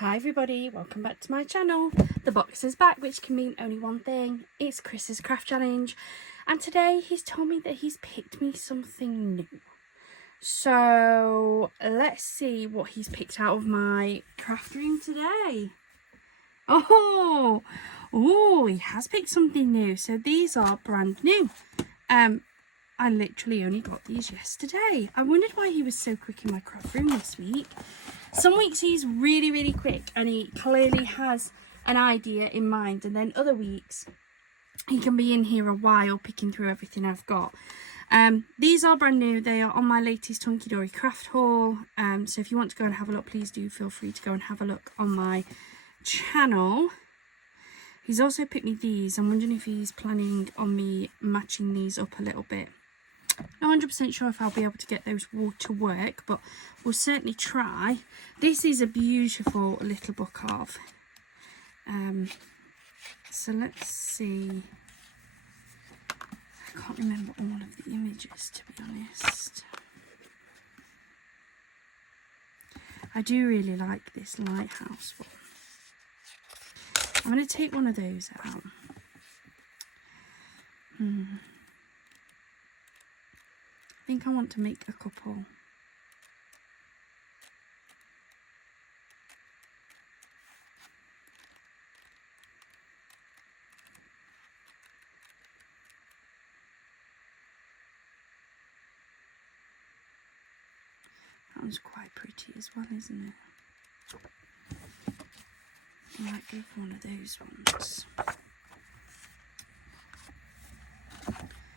Hi everybody, welcome back to my channel. The box is back, which can mean only one thing. It's Chris's craft challenge, and today he's told me that he's picked me something new. So let's see what he's picked out of my craft room today. Oh, he has picked something new. So these are brand new. I literally only got these yesterday. I wondered why he was so quick in my craft room this week. Some weeks he's really quick and he clearly has an idea in mind, and then other weeks he can be in here a while picking through everything I've got. These are brand new. They are on my latest Tonky Dory craft haul. So if you want to go and have a look, please do feel free to go and have a look on my channel. He's also picked me these. I'm wondering if he's planning on me matching these up a little bit. Not 100% sure if I'll be able to get those to work, but we'll certainly try. This is a beautiful little book of. So let's see. I can't remember all of the images, to be honest. I do really like this lighthouse one. I'm going to take one of those out. I think I want to make a couple. That one's quite pretty as well, isn't it? I might go for one of those ones.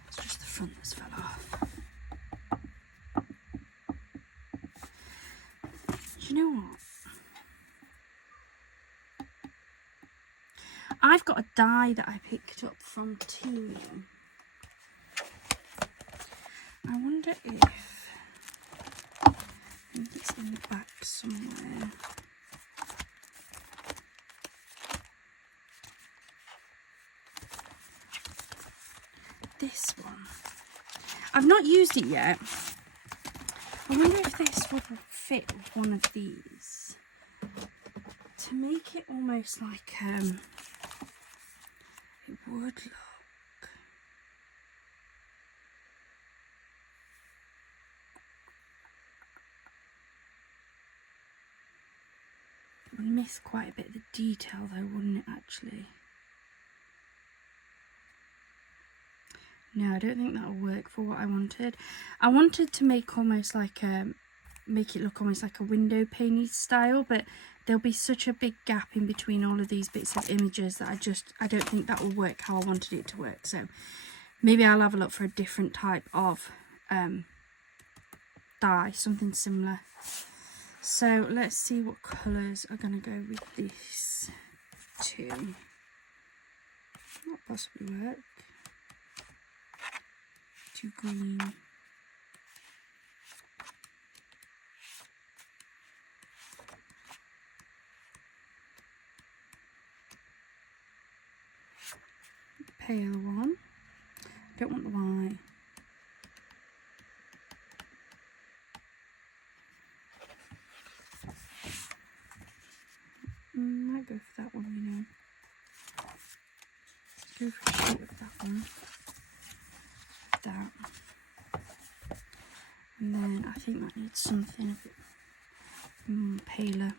It's just the front that's fell off. Do you know what? I've got a die that I picked up from Temu. I wonder if... I think it's in the back somewhere. This one. I've not used it yet. I wonder if this would fit with one of these. To make it almost like, it would look. It would miss quite a bit of the detail though, wouldn't it actually? No, I don't think that'll work for what I wanted. I wanted to make almost like make it look almost like a window pane style, but there'll be such a big gap in between all of these bits of images that I don't think that will work how I wanted it to work. So maybe I'll have a look for a different type of die, something similar. So let's see what colours are going to go with this too. Might possibly work. Too green. Pale one. Don't want the white. Might go for that one, you know. Let's go for a shade of that one. That. And then I think that needs something a bit paler.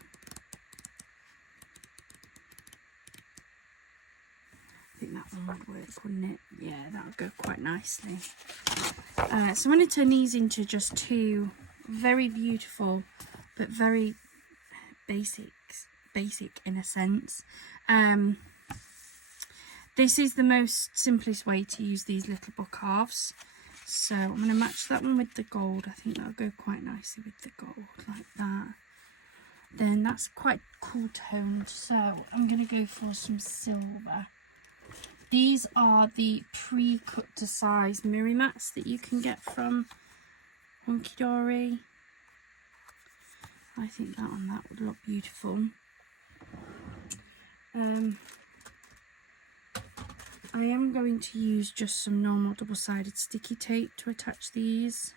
I think that one would work, wouldn't it? Yeah, that would go quite nicely. So I'm going to turn these into just two very beautiful but very basic in a sense. This is the most simplest way to use these little book halves. So I'm going to match that one with the gold. I think that'll go quite nicely with the gold, like that. Then that's quite cool toned, so I'm going to go for some silver. These are the pre-cut to size mirror mats that you can get from Tonky Dory. I think that would look beautiful. I am going to use just some normal double-sided sticky tape to attach these.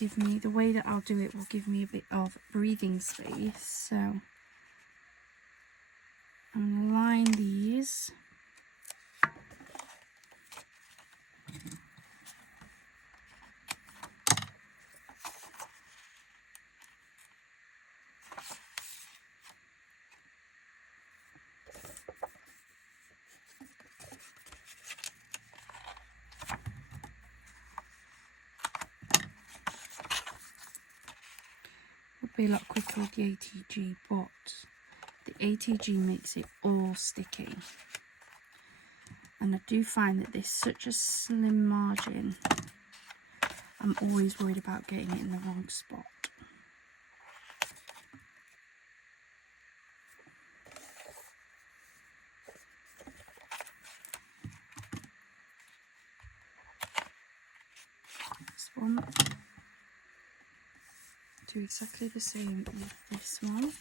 give me, the way that I'll do it will give me a bit of breathing space. So I'm going to line these. Would be a lot quicker with the ATG, but the ATG makes it all sticky. And I do find that there's such a slim margin. I'm always worried about getting it in the wrong spot. This one. Do exactly the same with this one.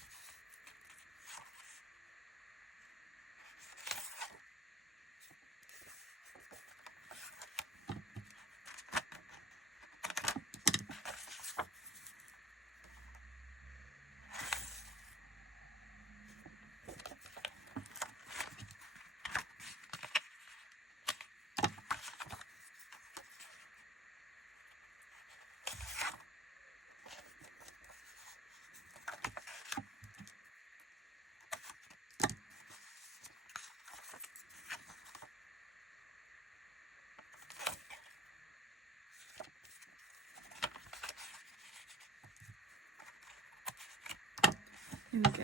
Here we go.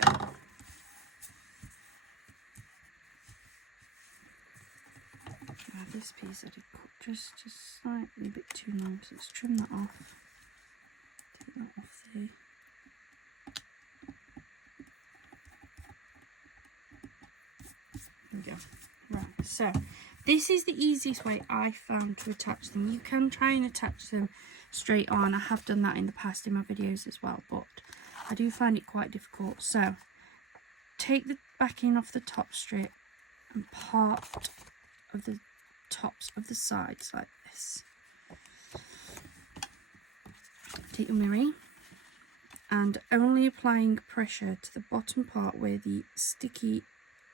Now this piece I did cut just slightly a bit too long, so let's trim that off. Take that off there. There we go. Right, so this is the easiest way I found to attach them. You can try and attach them straight on. I have done that in the past in my videos as well, but I do find it quite difficult. So take the backing off the top strip and part of the tops of the sides like this. Take your mirror and only applying pressure to the bottom part where the sticky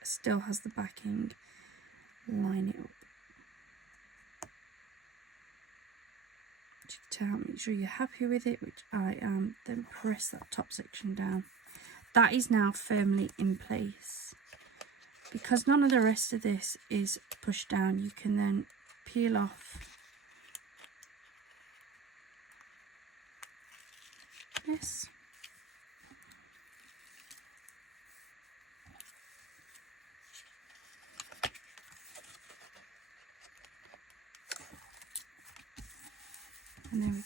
still has the backing, line it up. To make sure you're happy with it, which I am, then press that top section down. That is now firmly in place. Because none of the rest of this is pushed down, you can then peel off this. And there we go.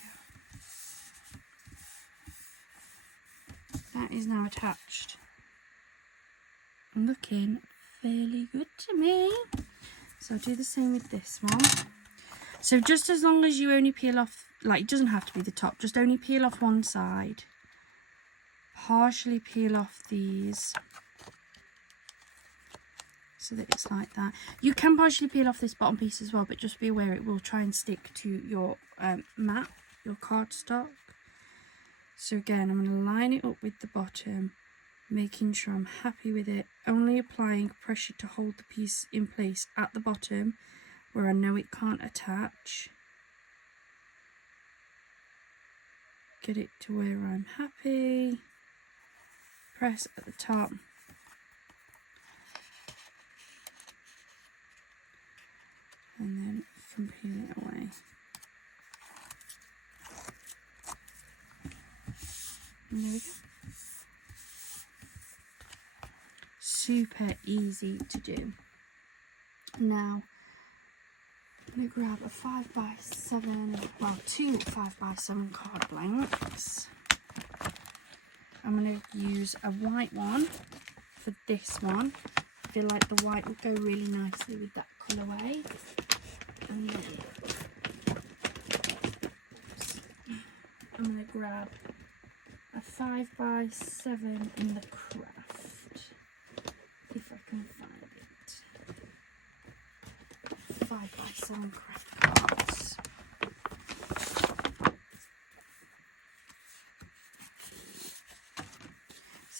That is now attached. Looking fairly good to me. So I'll do the same with this one. So just as long as you only peel off, like it doesn't have to be the top, just only peel off one side. Partially peel off these. So that it's like that. You can partially peel off this bottom piece as well, but just be aware it will try and stick to your mat, your cardstock. So again, I'm going to line it up with the bottom, making sure I'm happy with it, only applying pressure to hold the piece in place at the bottom where I know it can't attach. Get it to where I'm happy, press at the top. And then you can peel it away. And there we go. Super easy to do. Now, I'm going to grab a 5x7, well, two 5x7 card blanks. I'm going to use a white one for this one. I feel like the white will go really nicely with that colourway. And then I'm going to grab a 5x7 in the craft, if I can find it. 5x7 craft cards.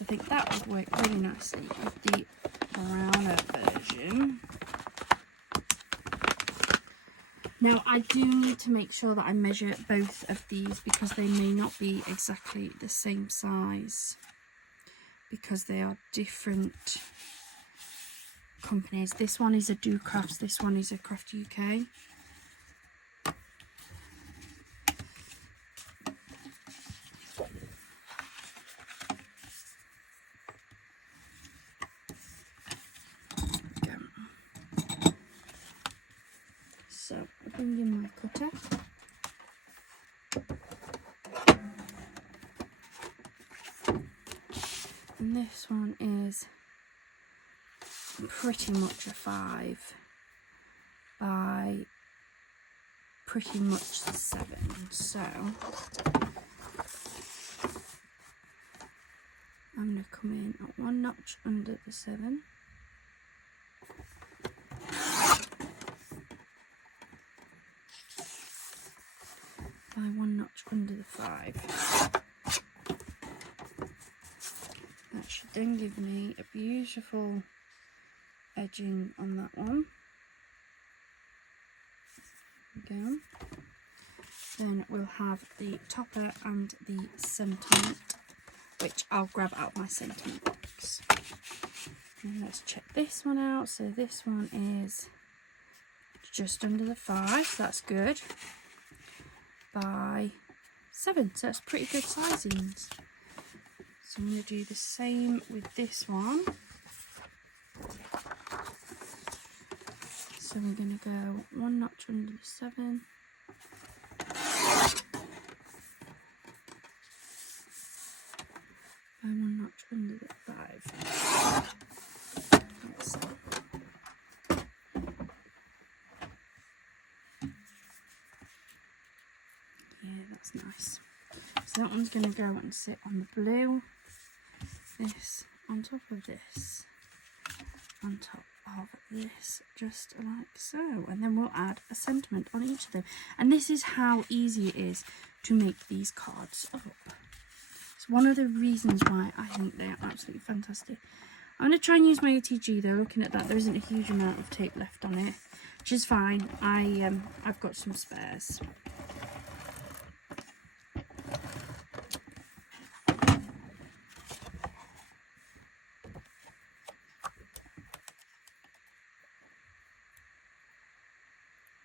think that would work really nicely with the browner version. Now I do need to make sure that I measure both of these because they may not be exactly the same size because they are different companies. This one is a Do Crafts, this one is a Craft UK. So I'll bring in my cutter. And this one is pretty much a 5 by pretty much 7. So I'm going to come in at 1 notch under the 7. By 1 notch under the 5. That should then give me a beautiful edging on that one. There we go. Then we'll have the topper and the sentiment, which I'll grab out my sentiment box. And let's check this one out. So this one is just under the 5, so that's good. By 7, so that's pretty good sizings. So I'm going to do the same with this one. So we're going to go 1 notch under the 7. And 1 notch under the 5. Yeah, that's nice. So that one's going to go and sit on the blue. This on top of this. On top of this, just like so. And then we'll add a sentiment on each of them. And this is how easy it is to make these cards up. It's one of the reasons why I think they are absolutely fantastic. I'm going to try and use my OTG though. Looking at that, there isn't a huge amount of tape left on it, which is fine. I've got some spares.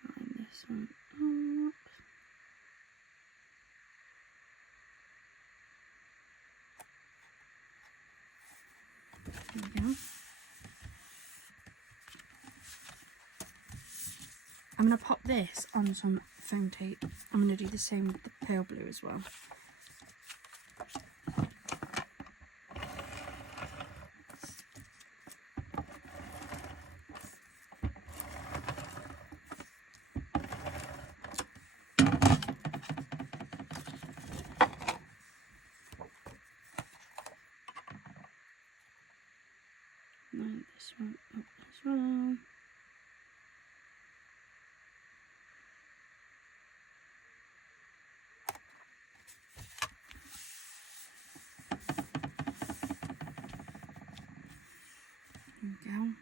Line this one up. There we go. I'm going to pop this on some foam tape. I'm going to do the same with the pale blue as well. Line this one up as well. There we go.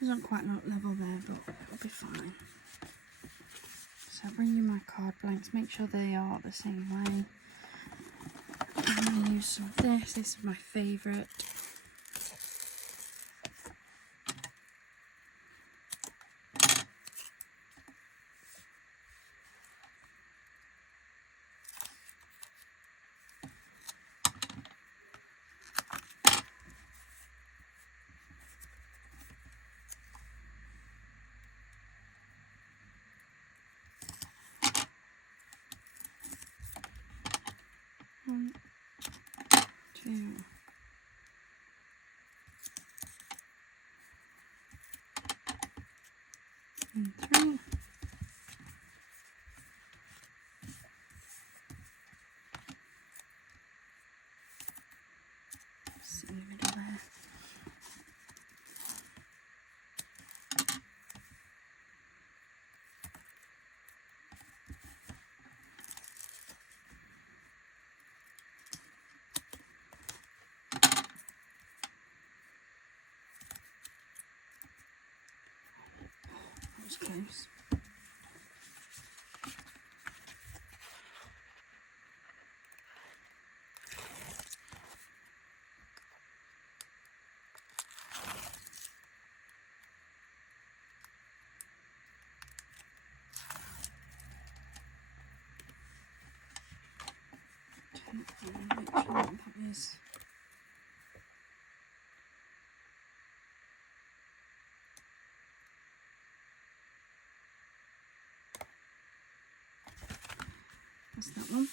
Doesn't quite look level there, but it'll be fine. So bring in my card blanks, make sure they are the same way. I'm going to use some of this. This is my favourite. One, 2, and 3. Sit in the middle there. close. Make sure that is. That's that one.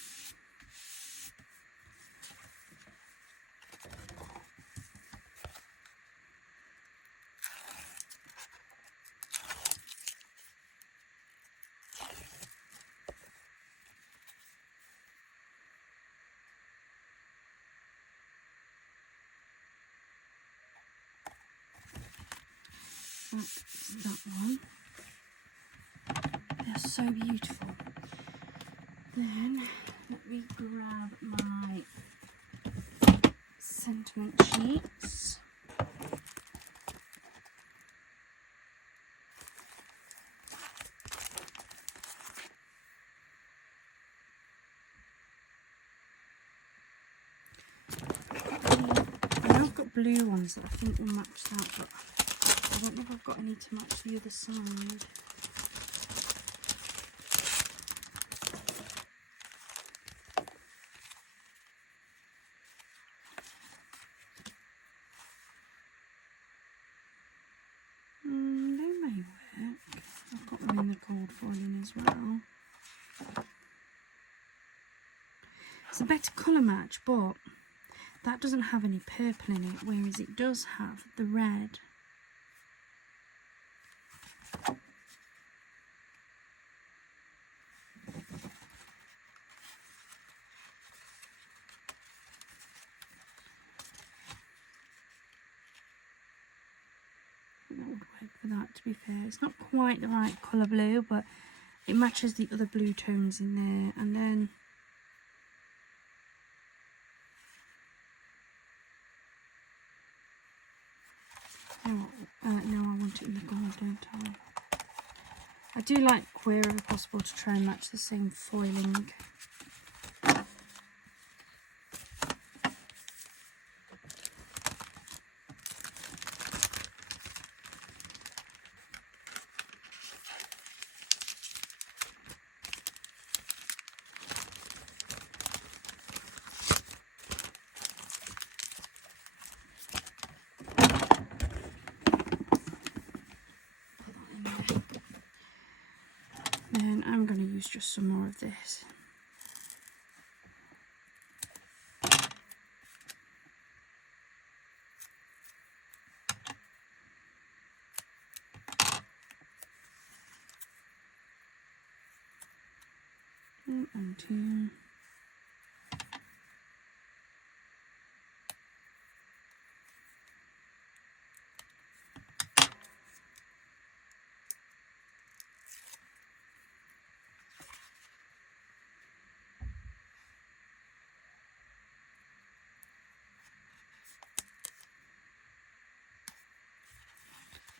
That's that one. They're so beautiful. Then let me grab my sentiment sheets. I've got blue ones that I think will match that, but I don't know if I've got any to match the other side. They may work. I've got them in the cold foiling as well. It's a better colour match, but that doesn't have any purple in it, whereas it does have the red. That would work for that, to be fair. It's not quite the right colour blue, but it matches the other blue tones in there. And then no, I want it in the gold, don't I? I do like, wherever possible, to try and match the same foiling. Then I'm going to use just some more of this. And two.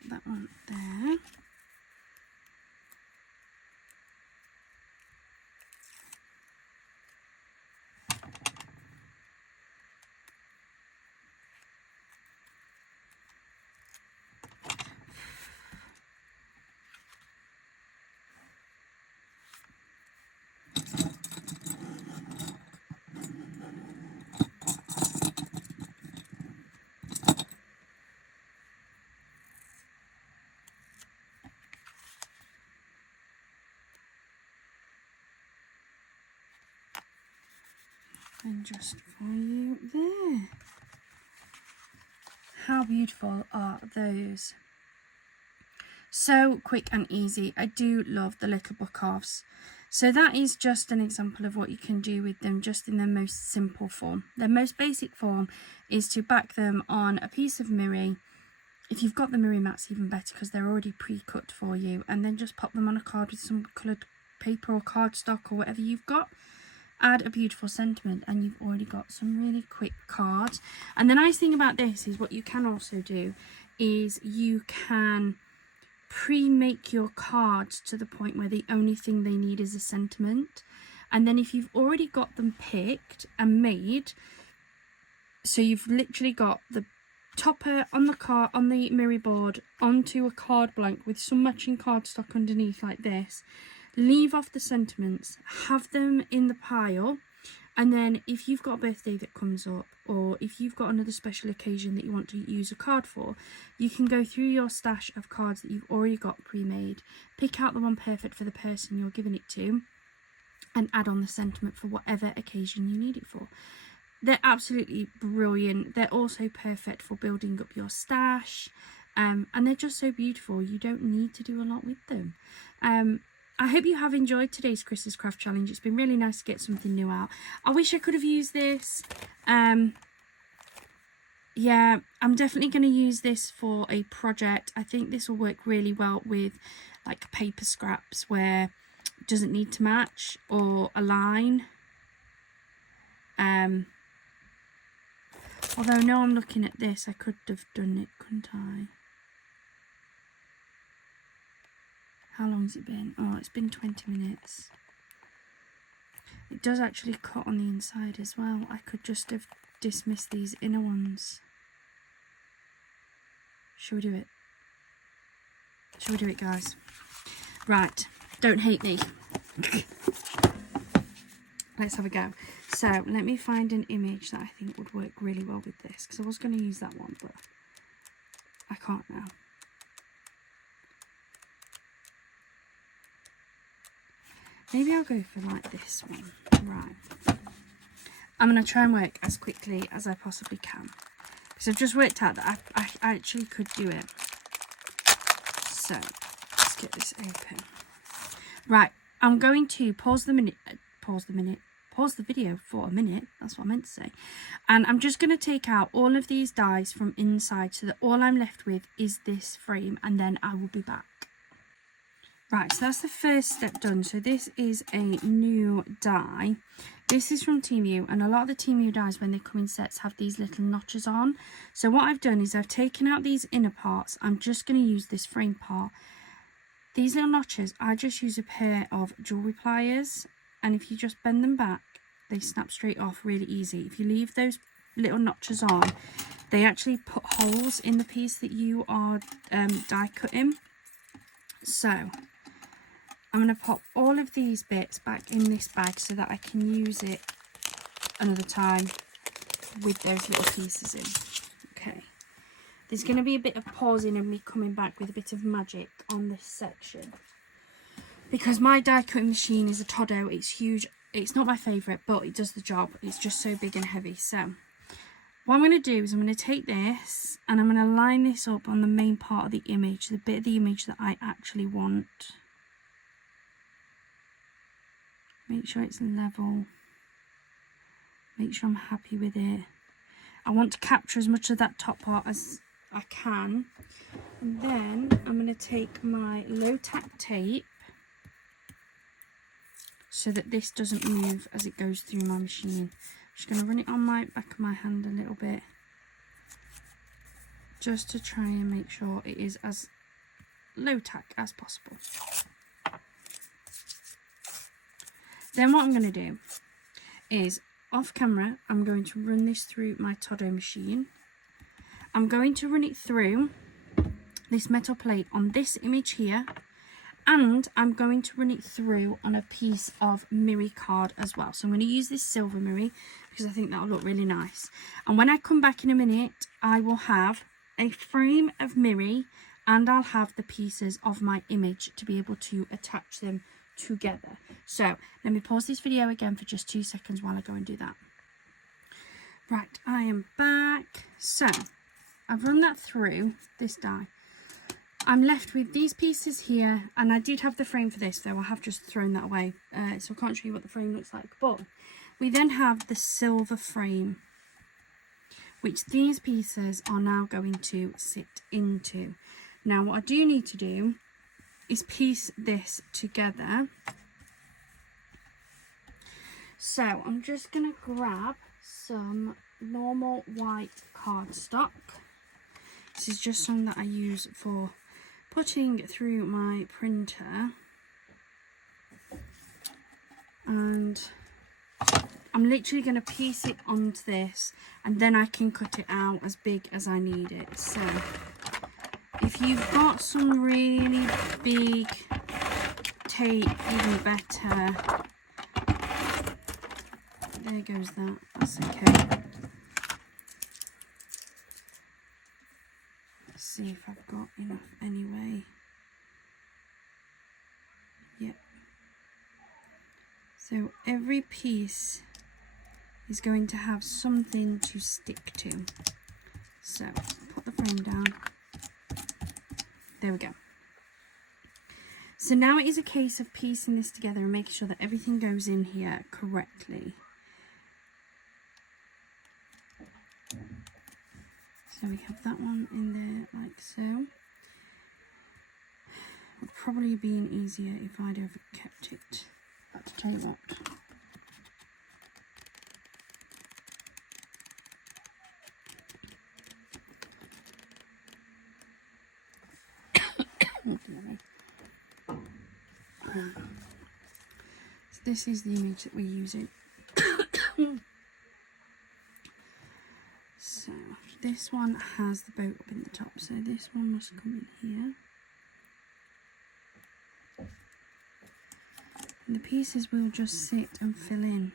That one there. And just for you there. How beautiful are those? So quick and easy. I do love the little book offs. So that is just an example of what you can do with them, just in their most simple form. Their most basic form is to back them on a piece of mirri. If you've got the mirri mats, even better, because they're already pre-cut for you, and then just pop them on a card with some coloured paper or cardstock or whatever you've got. Add a beautiful sentiment and you've already got some really quick cards. And the nice thing about this is what you can also do is you can pre-make your cards to the point where the only thing they need is a sentiment. And then if you've already got them picked and made, so you've literally got the topper on the card, on the mirror board, onto a card blank with some matching cardstock underneath like this, leave off the sentiments, have them in the pile, and then if you've got a birthday that comes up, or if you've got another special occasion that you want to use a card for, you can go through your stash of cards that you've already got pre-made, pick out the one perfect for the person you're giving it to, and add on the sentiment for whatever occasion you need it for. They're absolutely brilliant. They're also perfect for building up your stash, and they're just so beautiful. You don't need to do a lot with them. I hope you have enjoyed today's Chris's Craft Challenge. It's been really nice to get something new out. I wish I could have used this. Yeah, I'm definitely going to use this for a project. I think this will work really well with like paper scraps where it doesn't need to match or align. Although now I'm looking at this, I could have done it, couldn't I? How long's it been? Oh, it's been 20 minutes. It does actually cut on the inside as well. I could just have dismissed these inner ones. Shall we do it? Shall we do it, guys? Right, don't hate me. Let's have a go. So, let me find an image that I think would work really well with this, because I was going to use that one, but I can't now. Maybe I'll go for like this one. Right. I'm going to try and work as quickly as I possibly can, because I've just worked out that I actually could do it. So, let's get this open. Right, I'm going to pause the video for a minute, that's what I meant to say, and I'm just going to take out all of these dies from inside so that all I'm left with is this frame, and then I will be back. Right, so that's the first step done. So this is a new die. This is from Temu, and a lot of the Temu dies when they come in sets have these little notches on. So what I've done is I've taken out these inner parts. I'm just going to use this frame part. These little notches, I just use a pair of jewellery pliers, and if you just bend them back, they snap straight off really easy. If you leave those little notches on, they actually put holes in the piece that you are die cutting. So I'm going to pop all of these bits back in this bag so that I can use it another time with those little pieces in. Okay. There's going to be a bit of pausing and me coming back with a bit of magic on this section, because my die cutting machine is a Todo. It's huge. It's not my favourite, but it does the job. It's just so big and heavy. So what I'm going to do is I'm going to take this and I'm going to line this up on the main part of the image, the bit of the image that I actually want. Make sure it's level. Make sure I'm happy with it. I want to capture as much of that top part as I can. And then I'm going to take my low tack tape so that this doesn't move as it goes through my machine. I'm just going to run it on my back of my hand a little bit, just to try and make sure it is as low tack as possible. Then what I'm going to do is, off camera, I'm going to run this through my Todo machine. I'm going to run it through this metal plate on this image here, and I'm going to run it through on a piece of mirror card as well. So I'm going to use this silver mirror because I think that'll look really nice. And when I come back in a minute, I will have a frame of mirror and I'll have the pieces of my image to be able to attach them together. So let me pause this video again for just 2 seconds while I go and do that. Right, I am back. So I've run that through this die. I'm left with these pieces here, and I did have the frame for this, though I have just thrown that away, so I can't show you what the frame looks like. But we then have the silver frame, which these pieces are now going to sit into. Now what I do need to do is piece this together. So I'm just going to grab some normal white cardstock. This is just something that I use for putting through my printer, and I'm literally going to piece it onto this, and then I can cut it out as big as I need it. So if you've got some really big tape, even better. There goes that. That's okay. Let's see if I've got enough anyway. Yep. So every piece is going to have something to stick to. So put the frame down. There we go. So now it is a case of piecing this together and making sure that everything goes in here correctly. So we have that one in there like so. It would probably been easier if I'd have kept it. But to tell you what. So this is the image that we're using. So this one has the boat up in the top, so this one must come in here. And the pieces will just sit and fill in.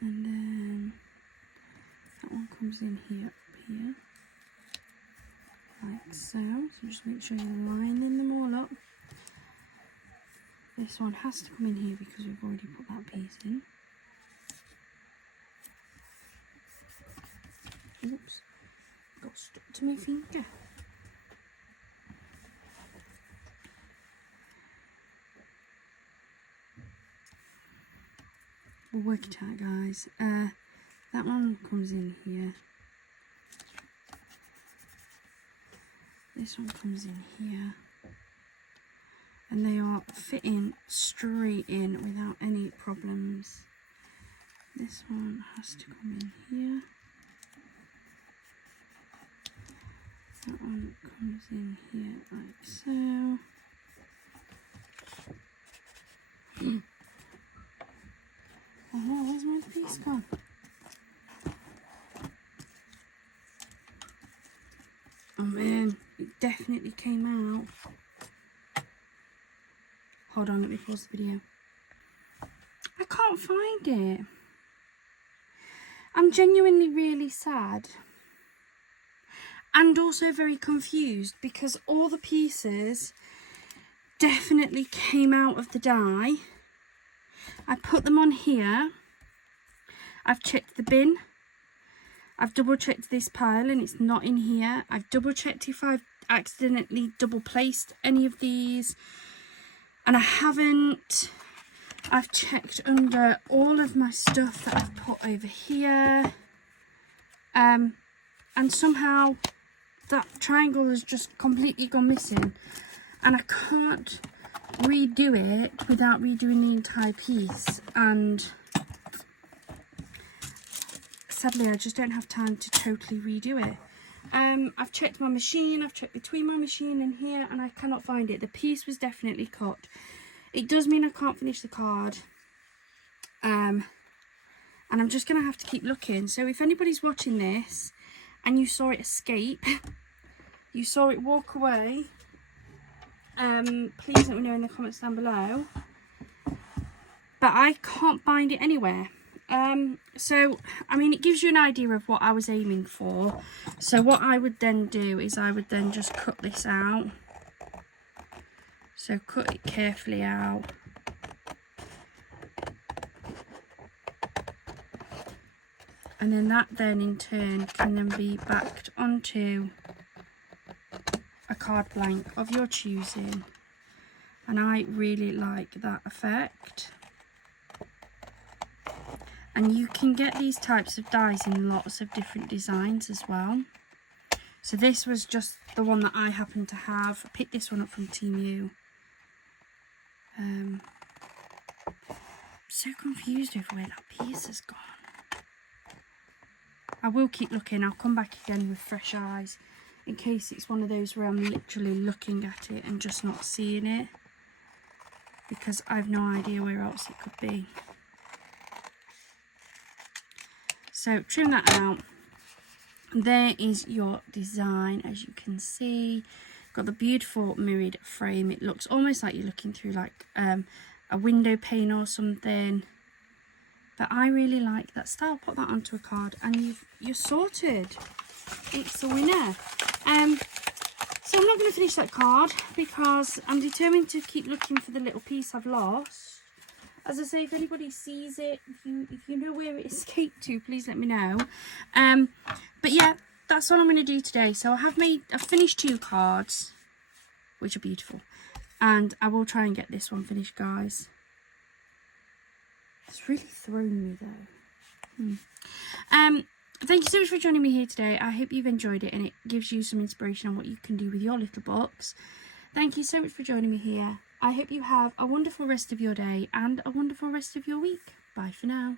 And then that one comes in here, up here. Like so. So just make sure you're lining them all up. This one has to come in here because we've already put that piece in. Oops, got stuck to my finger. We'll work it out, guys. That one comes in here. This one comes in here. And they are fitting straight in without any problems. This one has to come in here. That one comes in here like so. Oh no, where's my piece gone? Oh man, it definitely came out. Hold on, let me pause the video. I can't find it. I'm genuinely really sad. And also very confused because all the pieces definitely came out of the die. I put them on here. I've checked the bin. I've double checked this pile and it's not in here. I've double checked if I've accidentally double placed any of these. And I haven't. I've checked under all of my stuff that I've put over here. And somehow that triangle has just completely gone missing. And I can't redo it without redoing the entire piece. And sadly, I just don't have time to totally redo it. I've checked my machine, I've checked between my machine and here, and I cannot find it. The piece was definitely cut. It does mean I can't finish the card. And I'm just going to have to keep looking. So if anybody's watching this and you saw it escape, you saw it walk away, please let me know in the comments down below. But I can't find it anywhere. So, I mean, it gives you an idea of what I was aiming for. So what I would then do is I would then just cut this out. So cut it carefully out. And then that then in turn can then be backed onto a card blank of your choosing. And I really like that effect. And you can get these types of dies in lots of different designs as well. So this was just the one that I happen to have. I picked this one up from Temu. I'm so confused over where that piece has gone. I will keep looking. I'll come back again with fresh eyes in case it's one of those where I'm literally looking at it and just not seeing it, because I've no idea where else it could be. So trim that out. There is your design, as you can see. Got the beautiful mirrored frame. It looks almost like you're looking through like a window pane or something. But I really like that style. Put that onto a card and you're sorted. It's a winner. So I'm not going to finish that card because I'm determined to keep looking for the little piece I've lost. As I say, if anybody sees it, if you know where it escaped to, please let me know. But yeah, that's all I'm going to do today. So I've finished 2 cards, which are beautiful, and I will try and get this one finished, guys. It's really thrown me though. Thank you so much for joining me here today. I hope you've enjoyed it and it gives you some inspiration on what you can do with your little box. Thank you so much for joining me here. I hope you have a wonderful rest of your day and a wonderful rest of your week. Bye for now.